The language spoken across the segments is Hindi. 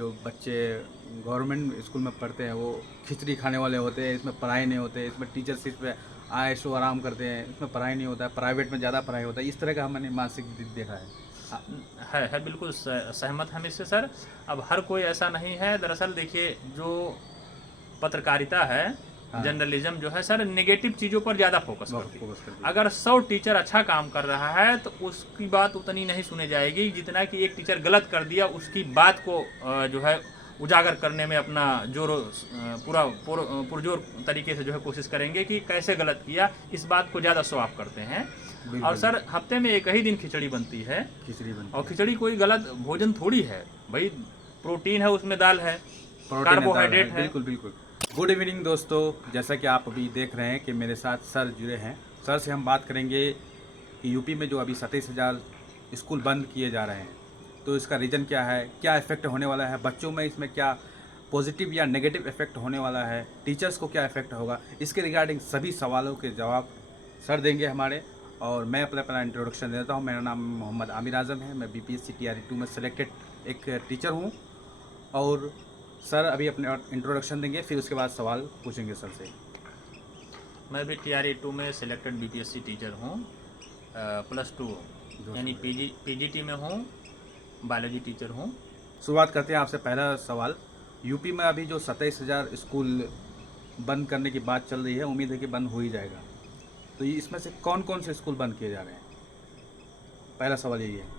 जो बच्चे गवर्नमेंट स्कूल में पढ़ते हैं वो खिचड़ी खाने वाले होते हैं, इसमें पढ़ाई नहीं होते, इसमें टीचर सिर्फ ऐशो आराम करते हैं, इसमें पढ़ाई नहीं होता है, प्राइवेट में ज़्यादा पढ़ाई होता है। इस तरह का हमने मानसिक देखा है। है बिल्कुल सहमत हम इससे सर। अब हर कोई ऐसा नहीं है। दरअसल देखिए, जो पत्रकारिता है, हाँ। जर्नलिज्म जो है सर, नेगेटिव चीज़ों पर ज़्यादा फोकस करती है। करती है। अगर 100 टीचर अच्छा काम कर रहा है तो उसकी बात उतनी नहीं सुनी जाएगी जितना कि एक टीचर गलत कर दिया उसकी बात को जो है उजागर करने में अपना पूरा पुरजोर तरीके से जो है कोशिश करेंगे कि कैसे गलत किया, इस बात को ज़्यादा शो ऑफ करते हैं। और सर, हफ्ते में एक ही दिन खिचड़ी बनती है, और खिचड़ी कोई गलत भोजन थोड़ी है भाई। प्रोटीन है, उसमें दाल है, कार्बोहाइड्रेट है। बिल्कुल बिल्कुल। गुड इवनिंग दोस्तों, जैसा कि आप अभी देख रहे हैं कि मेरे साथ सर जुड़े हैं। सर से हम बात करेंगे कि यूपी में जो अभी 27,000 स्कूल बंद किए जा रहे हैं, तो इसका रीज़न क्या है, क्या इफ़ेक्ट होने वाला है बच्चों में, इसमें क्या पॉजिटिव या नेगेटिव इफ़ेक्ट होने वाला है, टीचर्स को क्या इफ़ेक्ट होगा, इसके रिगार्डिंग सभी सवालों के जवाब सर देंगे हमारे। और मैं अपना इंट्रोडक्शन देता हूँ। मेरा नाम मोहम्मद आमिर आज़म है। मैं BPSC TRE 2 में सेलेक्टेड एक टीचर हूँ। और सर अभी अपने इंट्रोडक्शन देंगे, फिर उसके बाद सवाल पूछेंगे सर से। मैं भी TRE 2 में सेलेक्टेड BPSC टीचर हूँ, +2 यानी PGT में हूँ, बायोलॉजी टीचर हूँ। शुरुआत करते हैं आपसे। पहला सवाल, यूपी में अभी जो 27,000 स्कूल बंद करने की बात चल रही है, उम्मीद है कि बंद हो ही जाएगा, तो इसमें से कौन कौन से स्कूल बंद किए जा रहे हैं? पहला सवाल यही है।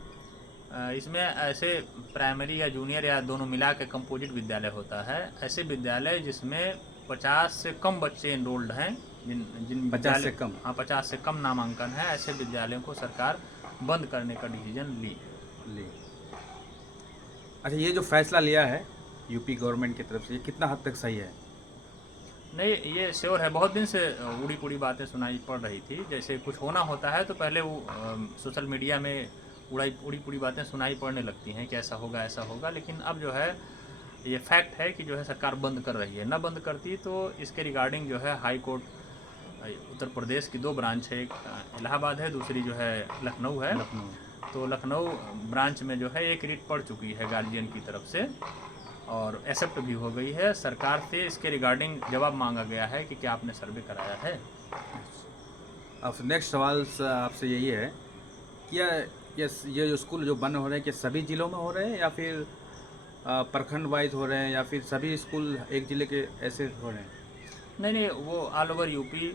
इसमें ऐसे प्राइमरी या जूनियर या दोनों मिला के कंपोजिट विद्यालय होता है। ऐसे विद्यालय जिसमें 50 से कम बच्चे एनरोल्ड हैं, जिन 50 से कम? हाँ, 50 से कम नामांकन है, ऐसे विद्यालयों को सरकार बंद करने का डिसीजन ली। अच्छा, ये जो फैसला लिया है यूपी गवर्नमेंट की तरफ से, ये कितना हद तक सही है? नहीं, ये श्योर है। बहुत दिन से उड़ी पुड़ी बातें सुनाई पड़ रही थी। जैसे कुछ होना होता है तो पहले वो सोशल मीडिया में उड़ी पुड़ी बातें सुनाई पड़ने लगती हैं कि ऐसा होगा ऐसा होगा, लेकिन अब जो है ये फैक्ट है कि जो है सरकार बंद कर रही है। ना बंद करती तो इसके रिगार्डिंग जो है हाई कोर्ट, उत्तर प्रदेश की 2 ब्रांच है, एक इलाहाबाद है, दूसरी जो है लखनऊ है। तो लखनऊ ब्रांच में जो है एक रिट पड़ चुकी है गार्जियन की तरफ से, और एक्सेप्ट भी हो गई है। सरकार से इसके रिगार्डिंग जवाब मांगा गया है कि क्या आपने सर्वे कराया है। अब नेक्स्ट सवाल आपसे यही है कि ये जो स्कूल जो बंद हो रहे हैं, क्या सभी ज़िलों में हो रहे हैं या फिर प्रखंड वाइज हो रहे हैं, या फिर सभी स्कूल एक ज़िले के ऐसे हो रहे हैं? नहीं, वो ऑल ओवर यूपी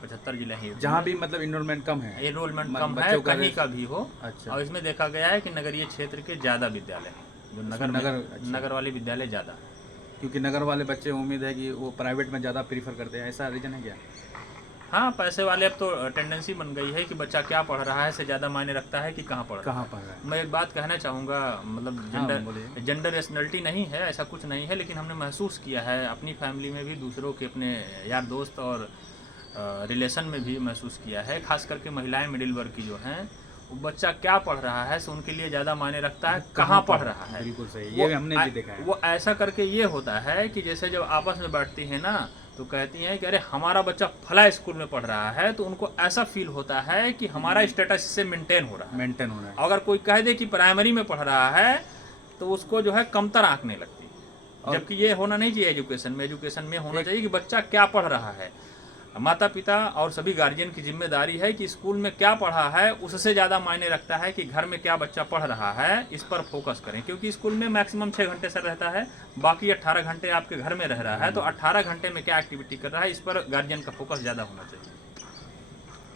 75 जिले हैं जहाँ भी मतलब इनरोलमेंट कम है, एनरोलमेंट कम है, कहीं का भी हो। अच्छा। और इसमें देखा गया है कि नगरीय क्षेत्र के ज़्यादा विद्यालय हैं, जो नगर वाले विद्यालय ज़्यादा, क्योंकि नगर वाले बच्चे उम्मीद है कि वो प्राइवेट में ज़्यादा प्रीफर करते हैं, ऐसा रीज़न है क्या? हाँ, पैसे वाले अब तो टेंडेंसी बन गई है कि बच्चा क्या पढ़ रहा है से ज़्यादा मायने रखता है कि कहाँ पढ़ रहा है। मैं एक बात कहना चाहूँगा, मतलब जेंडर रेशनलिटी नहीं है, ऐसा कुछ नहीं है, लेकिन हमने महसूस किया है अपनी फैमिली में भी, दूसरों के अपने यार दोस्त और रिलेशन में भी महसूस किया है। खास करके महिलाएं मिडिल वर्ग की जो हैं, वो बच्चा क्या पढ़ रहा है से उनके लिए ज़्यादा मायने रखता है कहाँ पढ़ रहा है। बिल्कुल सही, ये हमने भी देखा है। वो ऐसा करके ये होता है कि जैसे जब आपस में बैठती हैं ना, तो कहती हैं कि अरे हमारा बच्चा फला स्कूल में पढ़ रहा है, तो उनको ऐसा फील होता है कि हमारा स्टेटस इससे मेंटेन हो रहा है। अगर कोई कह दे कि प्राइमरी में पढ़ रहा है तो उसको जो है कमतर आंकने लगती है, जबकि ये होना नहीं चाहिए। एजुकेशन में होना चाहिए कि बच्चा क्या पढ़ रहा है। माता पिता और सभी गार्जियन की जिम्मेदारी है कि स्कूल में क्या पढ़ा है उससे ज़्यादा मायने रखता है कि घर में क्या बच्चा पढ़ रहा है, इस पर फोकस करें। क्योंकि स्कूल में मैक्सिमम 6 घंटे सर रहता है, बाकी 18 घंटे आपके घर में रह रहा है, तो 18 घंटे में क्या एक्टिविटी कर रहा है, इस पर गार्जियन का फोकस ज़्यादा होना चाहिए।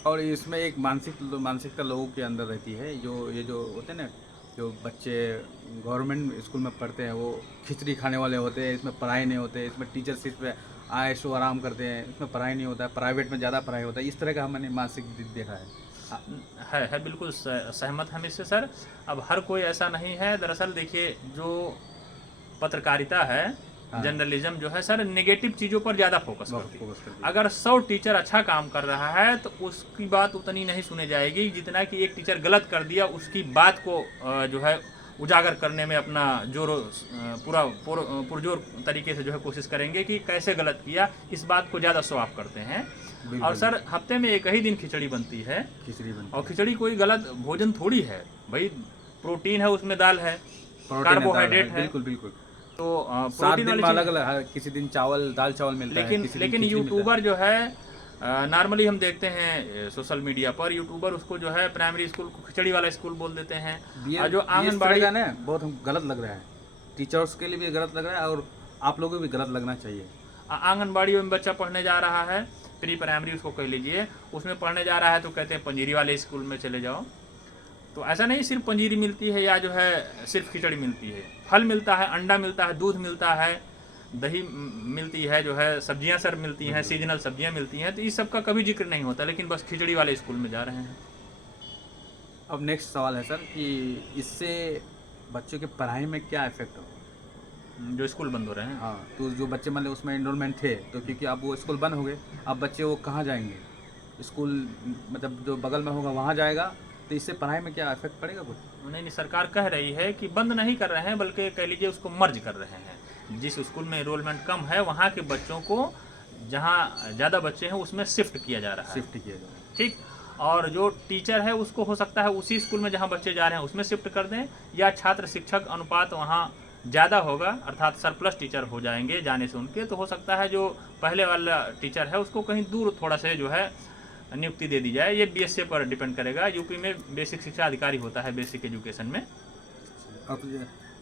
और इसमें एक मानसिकता लोगों के अंदर रहती है, ये जो होते हैं ना, जो बच्चे गवर्नमेंट स्कूल में पढ़ते हैं वो खिचड़ी खाने वाले होते हैं, इसमें पढ़ाई नहीं होते, इसमें टीचर सिर्फ ऐशो आराम करते हैं, इसमें पढ़ाई नहीं होता है, प्राइवेट में ज़्यादा पढ़ाई होता है। इस तरह का हमने मानसिक देखा है बिल्कुल सहमत हम इससे सर। अब हर कोई ऐसा नहीं है। दरअसल देखिए, जो पत्रकारिता है, जर्नलिज्म जो है सर, नेगेटिव चीज़ों पर ज़्यादा फोकस करती है। अगर 100 टीचर अच्छा काम कर रहा है तो उसकी बात उतनी नहीं सुनी जाएगी जितना कि एक टीचर गलत कर दिया उसकी बात को जो है उजागर करने में अपना पूरा पुरजोर तरीके से जो है कोशिश करेंगे कि कैसे गलत किया, इस बात को ज़्यादा शो ऑफ करते हैं। और सर, हफ्ते में एक ही दिन खिचड़ी बनती है, और खिचड़ी कोई गलत भोजन थोड़ी है भाई। प्रोटीन है, उसमें दाल है, कार्बोहाइड्रेट है। बिल्कुल बिल्कुल। तो 7 प्रोटीन दिन वाली में चीज, अलग अलग, किसी दिन चावल दाल चावल मिलता है, लेकिन किसी दिन लेकिन खिचड़ी मिलता यूट्यूबर जो है नॉर्मली हम देखते हैं सोशल मीडिया पर यूट्यूबर उसको जो है प्राइमरी स्कूल को खिचड़ी वाला स्कूल बोल देते हैं। है। और जो इस तरह आंगनबाड़ी का ना बहुत गलत लग रहा है, टीचर्स के लिए भी गलत लग रहा है और आप लोगों को भी गलत लगना चाहिए। आंगनबाड़ी में बच्चा पढ़ने जा रहा है, प्री प्राइमरी उसको कह लीजिए, उसमें पढ़ने जा रहा है तो कहते हैं पंजीरी वाले स्कूल में चले जाओ। तो ऐसा नहीं सिर्फ पंजीरी मिलती है या जो है सिर्फ खिचड़ी मिलती है, फल मिलता है, अंडा मिलता है, दूध मिलता है, दही मिलती है, जो है सब्जियां सर मिलती हैं, सीजनल सब्जियां मिलती हैं। तो इस सब का कभी जिक्र नहीं होता, लेकिन बस खिचड़ी वाले स्कूल में जा रहे हैं। अब नेक्स्ट सवाल है सर कि इससे बच्चों के पढ़ाई में क्या इफेक्ट हो? जो स्कूल बंद हो रहे हैं, हाँ, तो जो बच्चे मान लो उसमें इनरोलमेंट थे, तो क्योंकि अब वो स्कूल बंद हो गए, अब बच्चे वो कहाँ जाएंगे? स्कूल मतलब जो बगल में होगा वहाँ जाएगा, तो इससे पढ़ाई में क्या इफेक्ट पड़ेगा कुछ? नहीं, सरकार कह रही है कि बंद नहीं कर रहे हैं, बल्कि कह लीजिए उसको मर्ज कर रहे हैं। जिस स्कूल में एनरोलमेंट कम है वहाँ के बच्चों को जहाँ ज़्यादा बच्चे हैं उसमें शिफ्ट किया जा रहा है। शिफ्ट किया जाए। ठीक। और जो टीचर है उसको हो सकता है उसी स्कूल में जहाँ बच्चे जा रहे हैं उसमें शिफ्ट कर दें, या छात्र शिक्षक अनुपात वहाँ ज़्यादा होगा, अर्थात सरप्लस टीचर हो जाएंगे जाने से उनके, तो हो सकता है जो पहले वाला टीचर है उसको कहीं दूर थोड़ा से जो है नियुक्ति दे दी जाए। ये बीएसए पर डिपेंड करेगा। यूपी में बेसिक शिक्षा अधिकारी होता है बेसिक एजुकेशन में। अब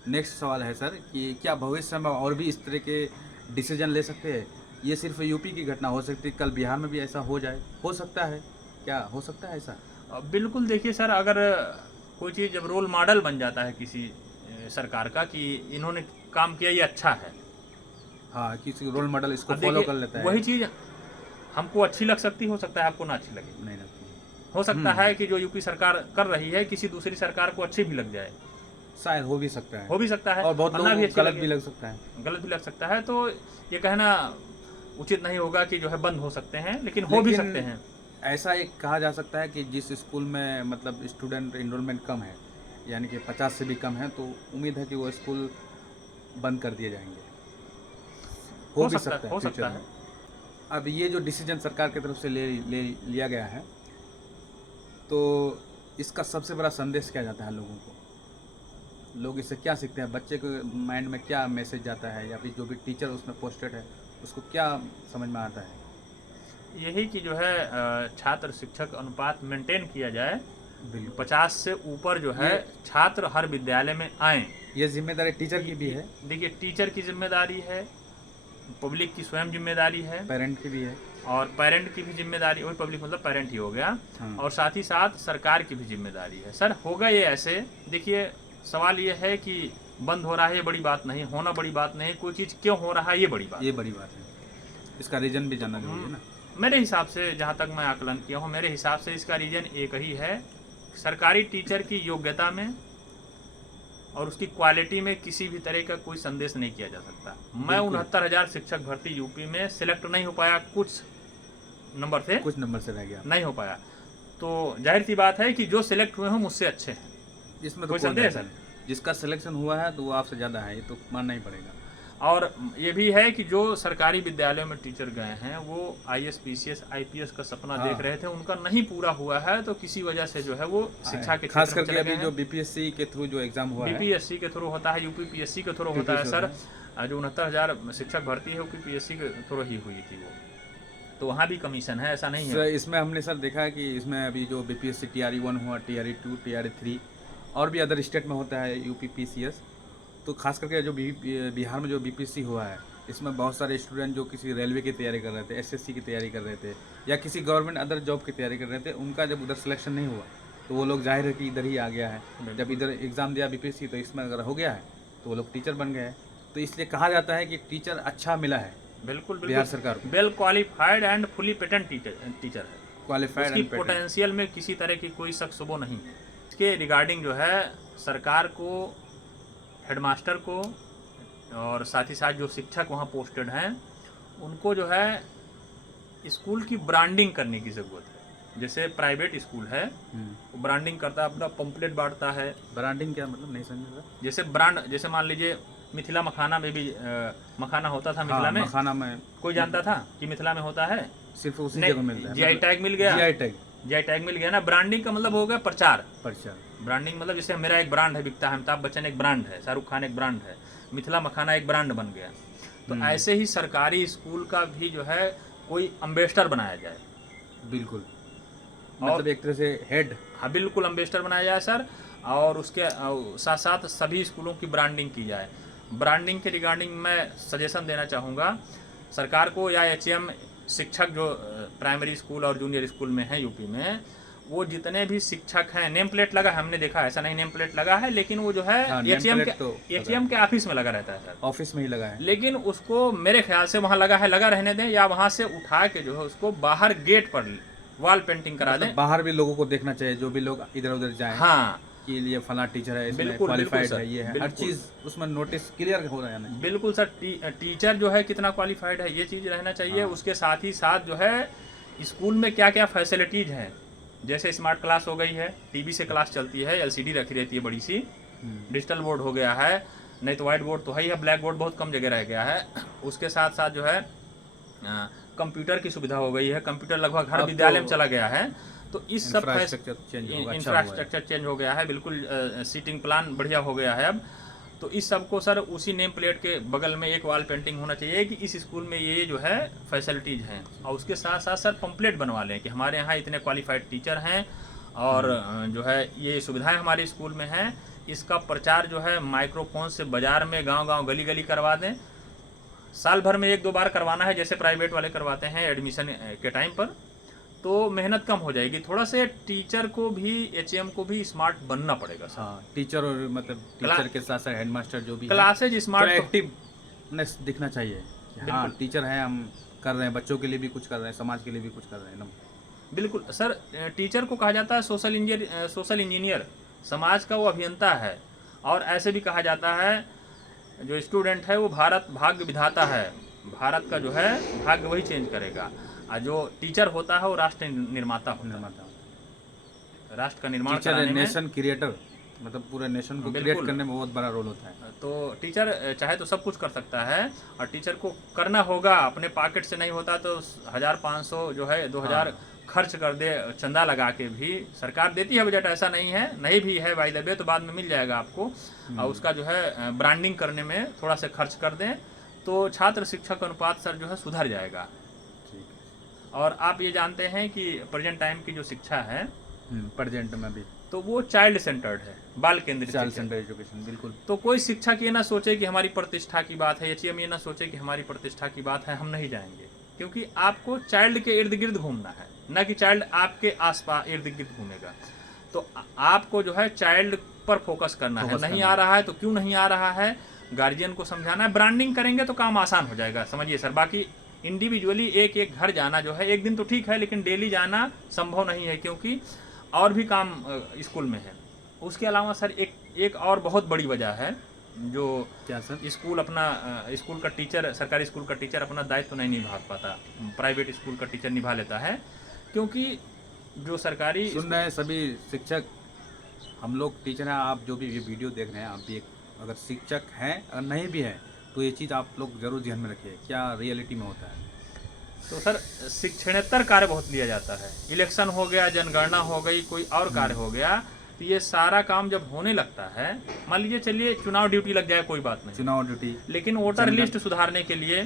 नेक्स्ट सवाल है सर कि क्या भविष्य में और भी इस तरह के डिसीजन ले सकते हैं? ये सिर्फ यूपी की घटना हो सकती है, कल बिहार में भी ऐसा हो जाए, हो सकता है? क्या हो सकता है ऐसा? बिल्कुल। देखिए सर, अगर कोई चीज़ जब रोल मॉडल बन जाता है किसी सरकार का कि इन्होंने काम किया ये अच्छा है, हाँ, किसी रोल मॉडल इसको अब फॉलो देखिए, कर लेता है। वही चीज़ हमको अच्छी लग सकती, हो सकता है आपको ना अच्छी लगे। नहीं लगती। हो सकता है कि जो यूपी सरकार कर रही है किसी दूसरी सरकार को अच्छी भी लग जाए, शायद हो भी सकता है। हो भी सकता है, और बहुत वरना लोगों अच्छी को गलत लगे। भी लग सकता है। गलत भी लग सकता है। तो ये कहना उचित नहीं होगा कि जो है बंद हो सकते हैं, लेकिन हो भी सकते हैं। ऐसा एक कहा जा सकता है कि जिस स्कूल में मतलब स्टूडेंट इनरोलमेंट कम है, यानी कि 50 से भी कम है, तो उम्मीद है कि वो स्कूल बंद कर दिए जाएंगे। हो भी सकता है, हो सकता फ्यूचर है। में। अब ये जो डिसीजन सरकार की तरफ से लिया गया है, तो इसका सबसे बड़ा संदेश क्या जाता है लोगों को? लोग इससे क्या सीखते हैं? बच्चे के माइंड में क्या मैसेज जाता है, या फिर जो भी टीचर उसमें पोस्टेड है उसको क्या समझ में आता है? यही कि जो है छात्र शिक्षक अनुपात मेंटेन किया जाए, बिल्कुल। 50 से ऊपर जो है छात्र हर विद्यालय में आए। ये जिम्मेदारी टीचर की भी है, देखिए, टीचर की जिम्मेदारी है, पब्लिक की स्वयं जिम्मेदारी है, पेरेंट की भी है, और पेरेंट की भी जिम्मेदारी, वही पब्लिक मतलब पेरेंट ही हो गया। हाँ। और साथ ही साथ सरकार की भी जिम्मेदारी है। सर, होगा ये ऐसे, देखिए सवाल ये है कि बंद हो रहा है ये बड़ी बात नहीं, होना बड़ी बात नहीं, कोई चीज़ क्यों हो रहा है ये बड़ी बात। ये बड़ी बात है, इसका रीजन भी जानना जरूरी है ना। मेरे हिसाब से, जहाँ तक मैं आकलन किया हूँ, मेरे हिसाब से इसका रीजन एक ही है, सरकारी टीचर की योग्यता में और उसकी क्वालिटी में किसी भी तरह का कोई संदेश नहीं किया जा सकता। मैं 69,000 शिक्षक भर्ती यूपी में सिलेक्ट नहीं हो पाया, कुछ नंबर से रह गया, नहीं हो पाया, तो जाहिर सी बात है कि जो सिलेक्ट हुए हैं मुझसे अच्छे हैं, इसमें कोई तो संदेश है। जिसका सिलेक्शन हुआ है तो वो आपसे ज़्यादा है, ये तो मानना ही पड़ेगा। और ये भी है कि जो सरकारी विद्यालयों में टीचर गए हैं वो IAS PCS IPS का सपना देख रहे थे, उनका नहीं पूरा हुआ है, तो किसी वजह से जो है वो शिक्षा के खास करके अभी जो BPSC के थ्रू जो एग्जाम हुआ है, BPSC के थ्रू होता है, UPPSC के थ्रू होता है सर। जो 69,000 शिक्षक भर्ती है UPPSC के थ्रू ही हुई थी वो, तो वहाँ भी कमीशन है, ऐसा नहीं है। इसमें हमने सर देखा है कि इसमें अभी जो BPSC TRE 1 हुआ, TRE 2, TRE 3 और भी अदर स्टेट में होता है UPPCS, तो खास करके जो बिहार में जो BPSC हुआ है, इसमें बहुत सारे स्टूडेंट जो किसी रेलवे की तैयारी कर रहे थे, SSC की तैयारी कर रहे थे, या किसी गवर्नमेंट अदर जॉब की तैयारी कर रहे थे, उनका जब उधर सिलेक्शन नहीं हुआ तो वो लोग जाहिर है कि इधर ही आ गया है। जब इधर एग्ज़ाम दिया BPSC तो इसमें अगर हो गया है तो वो लोग टीचर बन गए हैं। तो इसलिए कहा जाता है कि टीचर अच्छा मिला है। बिल्कुल बिहार सरकार well qualified and fully patent teacher है, क्वालिफाइड उसकी एंड पेटेंट। पोटेंशियल में किसी तरह की कोई शक शुबो नहीं है। इसके रिगार्डिंग जो है सरकार को, हेडमास्टर को और साथ ही साथ जो शिक्षक वहाँ पोस्टेड हैं उनको जो है स्कूल की ब्रांडिंग करने की ज़रूरत है। जैसे प्राइवेट स्कूल है वो ब्रांडिंग करता है, अपना पंपलेट बांटता है। ब्रांडिंग क्या मतलब, नहीं समझा? जैसे ब्रांड, जैसे मान लीजिए मिथिला मखाना में भी मखाना होता था, मिथिला में मखाना में कोई जानता था कि मिथिला में होता है? सिर्फ उसी जगह मिलता है। GI टैग मिल गया, GI टैग मिल गया ना। ब्रांडिंग का मतलब हो गया प्रचार। ब्रांडिंग मतलब जैसे मेरा एक ब्रांड है, बिकता है, अमिताभ बच्चन एक ब्रांड है, शाहरुख खान एक ब्रांड है, मिथिला मखाना एक ब्रांड बन गया। तो ऐसे ही सरकारी स्कूल का भी जो है कोई अम्बेसडर बनाया जाए। बिल्कुल, मतलब एक तरह से हेड। हाँ बिल्कुल, अम्बेसडर बनाया जाए सर। और उसके साथ साथ सभी स्कूलों की ब्रांडिंग की जाए। ब्रांडिंग के रिगार्डिंग मैं सजेशन देना चाहूँगा सरकार को या एचएम शिक्षक जो प्राइमरी स्कूल और जूनियर स्कूल में हैं यूपी में, वो जितने भी शिक्षक हैं, नेम प्लेट लगा है, हमने देखा ऐसा नहीं नेम प्लेट लगा है, लेकिन वो जो है एचएम के ऑफिस में लगा रहता है सर, ऑफिस में ही लगा है। लेकिन उसको मेरे ख्याल से वहाँ लगा है, लगा रहने दें, या वहाँ से उठा के जो है उसको बाहर गेट पर वॉल पेंटिंग करा दें। बाहर भी लोगों को देखना चाहिए, जो भी लोग इधर उधर जाएं, हाँ कि ये फला टीचर है, इसमें क्वालिफाइड है, ये है, हर चीज उसमें नोटिस क्लियर हो रहा है ना। बिल्कुल सर, टीचर जो है कितना क्वालिफाइड है ये चीज़ रहना चाहिए। उसके साथ ही साथ जो है स्कूल में क्या क्या फैसिलिटीज हैं, जैसे स्मार्ट क्लास हो गई है, टीवी से क्लास चलती है, एलसीडी रखी रहती है बड़ी सी, डिजिटल बोर्ड हो गया है, नहीं तो व्हाइट बोर्ड तो है ही है, ब्लैक बोर्ड बहुत कम जगह रह गया है। उसके साथ साथ जो है कंप्यूटर की सुविधा हो गई है, कंप्यूटर लगभग हर विद्यालय में चला गया है। तो इस सब इंफ्रास्ट्रक्चर चेंज हो गया है, बिल्कुल सीटिंग प्लान बढ़िया हो गया है अब। तो इस सब को सर उसी नेम प्लेट के बगल में एक वॉल पेंटिंग होना चाहिए कि इस स्कूल में ये जो है फैसिलिटीज़ हैं, और उसके साथ साथ सर पंपलेट बनवा लें कि हमारे यहाँ इतने क्वालिफाइड टीचर हैं और जो है ये सुविधाएं हमारे स्कूल में हैं। इसका प्रचार जो है माइक्रोफोन से बाज़ार में, गांव-गांव, गली-गली करवा दें। साल भर में 1-2 बार करवाना है, जैसे प्राइवेट वाले करवाते हैं एडमिशन के टाइम पर, तो मेहनत कम हो जाएगी। थोड़ा से टीचर को भी, एचएम को भी स्मार्ट बनना पड़ेगा। हाँ, टीचर और मतलब टीचर के साथ साथ हेडमास्टर जो भी क्लासेज स्मार्ट, एक्टिवनेस दिखना चाहिए। हाँ, टीचर हैं, हम कर रहे हैं, बच्चों के लिए भी कुछ कर रहे हैं, समाज के लिए भी कुछ कर रहे हैं ना। बिल्कुल सर, टीचर को कहा जाता है सोशल इंजीनियर, समाज का वो अभियंता है। और ऐसे भी कहा जाता है जो स्टूडेंट है वो भारत भाग्य विधाता है, भारत का जो है भाग्य वही चेंज करेगा। और जो टीचर होता है वो राष्ट्र निर्माता होता है, राष्ट्र का निर्माण कराने में, नेशन क्रिएटर, मतलब पूरे नेशन को क्रिएट करने में बहुत बड़ा रोल होता है। तो टीचर चाहे तो सब कुछ कर सकता है, और टीचर को करना होगा, अपने पॉकेट से नहीं होता तो 1500 जो है 2000 खर्च कर दे, चंदा लगा के भी सरकार देती है बजट, ऐसा नहीं है, नहीं भी है बाय द वे तो बाद में मिल जाएगा आपको। और उसका जो है ब्रांडिंग करने में थोड़ा सा खर्च कर दें तो छात्र शिक्षक अनुपात सर जो है सुधर जाएगा। और आप ये जानते हैं कि प्रेजेंट टाइम की जो शिक्षा है प्रेजेंट में भी, तो वो चाइल्ड सेंटर्ड है, बाल केंद्रित एजुकेशन। बिल्कुल, तो कोई शिक्षक ये ना सोचे कि हमारी प्रतिष्ठा की बात है, एचएम ये ना सोचे कि हमारी प्रतिष्ठा की बात है, हम नहीं जाएंगे, क्योंकि आपको चाइल्ड के इर्द गिर्द घूमना है, ना कि चाइल्ड आपके आसपास इर्द गिर्द घूमेगा। तो आपको जो है चाइल्ड पर फोकस करना है। नहीं आ रहा है तो क्यों नहीं आ रहा है, गार्जियन को समझाना है, ब्रांडिंग करेंगे तो काम आसान हो जाएगा, समझिए सर। बाकी इंडिविजुअली एक एक घर जाना जो है, एक दिन तो ठीक है, लेकिन डेली जाना संभव नहीं है, क्योंकि और भी काम स्कूल में है। उसके अलावा सर एक और बहुत बड़ी वजह है, जो क्या सर, स्कूल अपना स्कूल का टीचर, सरकारी स्कूल का टीचर अपना दायित्व तो नहीं निभा पाता, प्राइवेट स्कूल का टीचर निभा लेता है। क्योंकि जो सरकारी सुन रहे हैं सभी शिक्षक, हम लोग टीचर हैं, आप जो भी ये वीडियो देख रहे हैं, आप भी एक अगर शिक्षक हैं, अगर नहीं भी हैं तो ये चीज़ आप लोग जरूर ध्यान में रखिए, क्या रियलिटी में होता है। तो सर शिक्षणेतर कार्य बहुत लिया जाता है, इलेक्शन हो गया, जनगणना हो गई, कोई और कार्य हो गया, तो ये सारा काम जब होने लगता है, मान लीजिए चलिए चुनाव ड्यूटी लग जाए, कोई बात नहीं, चुनाव ड्यूटी, लेकिन वोटर लिस्ट सुधारने के लिए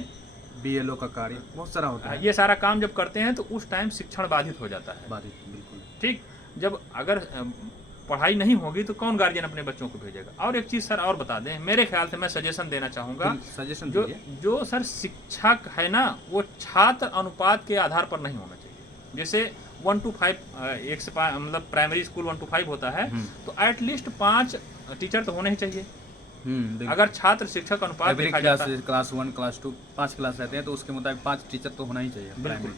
बीएलओ का कार्य बहुत सारा होता है। ये सारा काम जब करते हैं तो उस टाइम शिक्षण बाधित हो जाता है। बाधित, बिल्कुल ठीक। जब अगर पढ़ाई नहीं होगी तो कौन गार्जियन अपने बच्चों को भेजेगा। और एक चीज़ सर और बता दें, मेरे ख्याल से मैं सजेशन देना चाहूँगा, सजेशन जो सर शिक्षक है ना, वो छात्र अनुपात के आधार पर नहीं होना चाहिए। जैसे 1 to 5, 1 से 5, मतलब प्राइमरी स्कूल 1 to 5 होता है, तो एटलीस्ट 5 टीचर तो होने ही चाहिए। अगर छात्र शिक्षक अनुपात देखा जाता है, क्लास 1 क्लास 2 5 क्लास रहते हैं, तो उसके मुताबिक 5 टीचर तो होना ही चाहिए। बिल्कुल।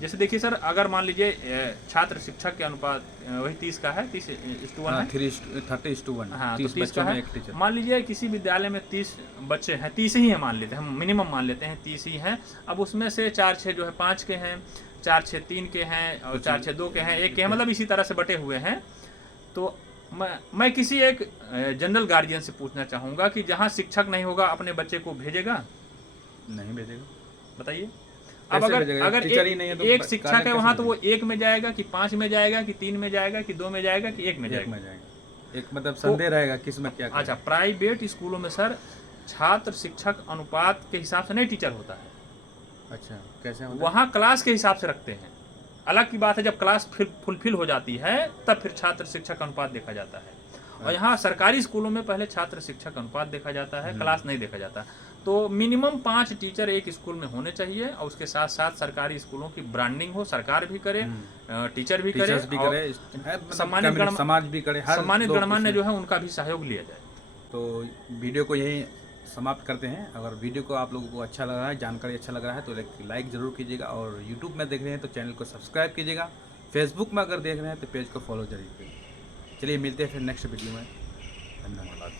जैसे देखिए सर, अगर मान लीजिए छात्र शिक्षक के अनुपात वही 30 का है, 30:1 है, 30:1। हाँ, तो 30 का है। मान लीजिए किसी विद्यालय में 30 बच्चे हैं, 30 ही है मान लेते हैं, हम मिनिमम मान लेते हैं 30 ही हैं। अब उसमें से 4-6 जो है 5 के हैं, 4-6 3 के हैं, और 4-6 2 के हैं, 1 के हैं, मतलब इसी तरह से बटे हुए हैं। तो मैं किसी एक जनरल गार्जियन से पूछना चाहूँगा कि जहाँ शिक्षक नहीं होगा अपने बच्चे को भेजेगा? नहीं भेजेगा, बताइए। अब अगर एक शिक्षक है वहाँ, तो वो 1 में जाएगा कि 5 में जाएगा कि 3 में जाएगा कि 2 में जाएगा कि 1 में जाएगा? एक मतलब संदेह रहेगा किस में क्या। अच्छा, प्राइवेट स्कूलों में सर छात्र शिक्षक अनुपात के हिसाब से नहीं टीचर होता है, अच्छा कैसे होता है? वहाँ क्लास के हिसाब से रखते हैं। अलग की बात है जब क्लास फुलफिल हो जाती है तब फिर छात्र शिक्षक अनुपात देखा जाता है। और यहाँ सरकारी स्कूलों में पहले छात्र शिक्षक अनुपात देखा जाता है, क्लास नहीं देखा जाता। तो मिनिमम 5 टीचर एक स्कूल में होने चाहिए और उसके साथ साथ सरकारी स्कूलों की ब्रांडिंग हो, सरकार भी करे, टीचर भी करे, समाज भी करे, सम्मानित गणमान्य जो है उनका भी सहयोग लिया जाए। तो वीडियो को यही समाप्त करते हैं। अगर वीडियो को आप लोगों को अच्छा लग रहा है, जानकारी अच्छा लग रहा है तो लाइक ज़रूर कीजिएगा, और यूट्यूब में देख रहे हैं तो चैनल को सब्सक्राइब कीजिएगा, फेसबुक में अगर देख रहे हैं तो पेज को फॉलो जरूर कीजिए। चलिए मिलते हैं फिर नेक्स्ट वीडियो में। धन्यवाद।